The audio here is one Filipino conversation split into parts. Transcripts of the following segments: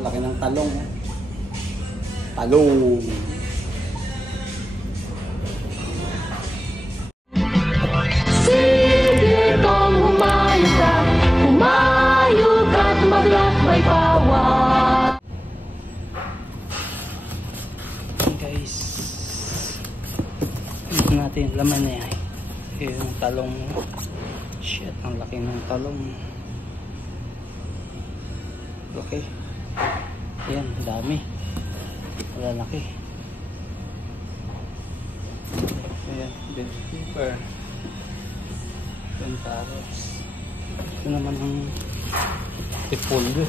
ang laki ng talong. Talong. Sige kang humayo ka't maglakbay bawat. Guys, ito natin yung laman na yan. Yung talong. Shit, ang laki ng talong. Okay. Ayan, dami. Malalaki. Ayan, bell pepper. Carrots. Ito naman ang repolyo.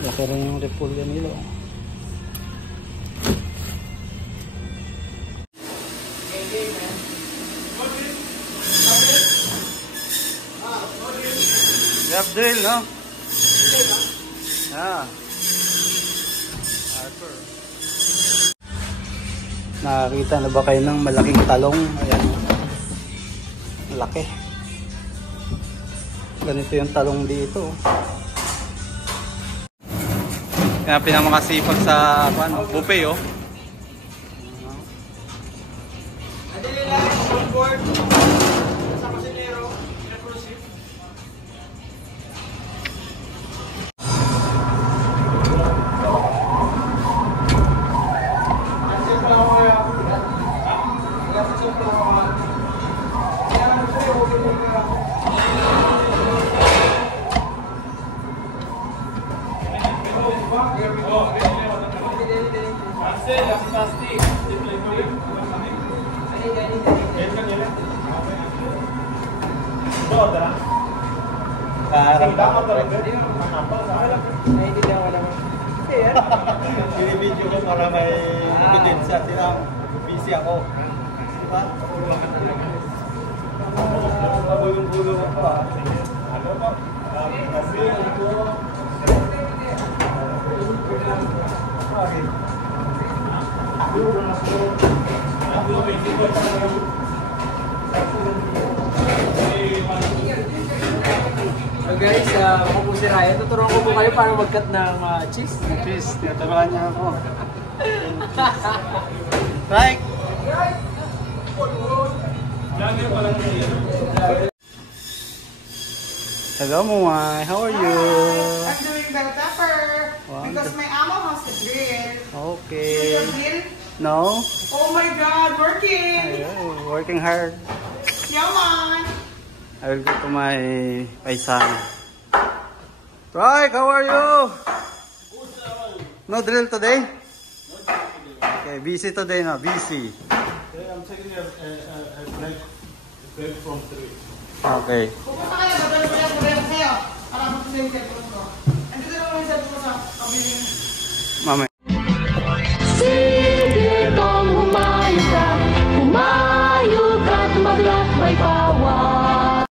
Laki rin yung repolyo nila. Grab drill, no? Ah. Harper. Nakakita na ba kayo ng malaking talong? Ayan. Malaki. Ganito yung talong dito. Kaya pinamakasipag sa buffet, oh. Binibidyo ko para may ebidensya sila. Busy ako. Diba? Bulong-bulong ako. Ano ba? So guys, ako po si Ryan. Tuturuan ko po kayo para mag-cut ng cheese. Cheese, tinatabahan niya ako. Right? Hello, Muay. How are you? I'm doing bell pepper because my amo has the drill. Okay. Do you drill? No? Oh my God, working! Ayun, working hard. Yaman! I will go to my paisan. Right, how are you? No drill today? Okay, busy today na, busy. I'm taking a break from 3. Okay. Pupunta kayo, badal kayo. Para mo sa yung cellphone ko. Andito na mo yung cellphone ko sa kabiling. Mami.